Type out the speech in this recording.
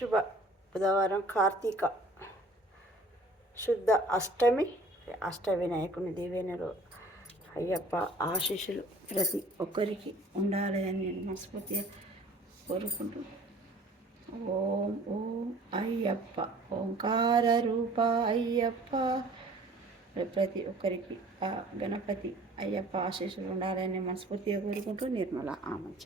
శుభ బుధవారం కార్తీక శుద్ధ అష్టమి. అష్టవినాయకుని దీవెనలు అయ్యప్ప ఆశీస్సులు ప్రతి ఒక్కరికి ఉండాలి అని నేను మనస్ఫూర్తిగా కోరుకుంటూ ఓం ఓం అయ్యప్ప ఓంకార రూప అయ్యప్ప ప్రతి ఒక్కరికి ఆ గణపతి అయ్యప్ప ఆశీస్సులు ఉండాలని మనస్ఫూర్తిగా కోరుకుంటూ నిర్మల ఆమంచ.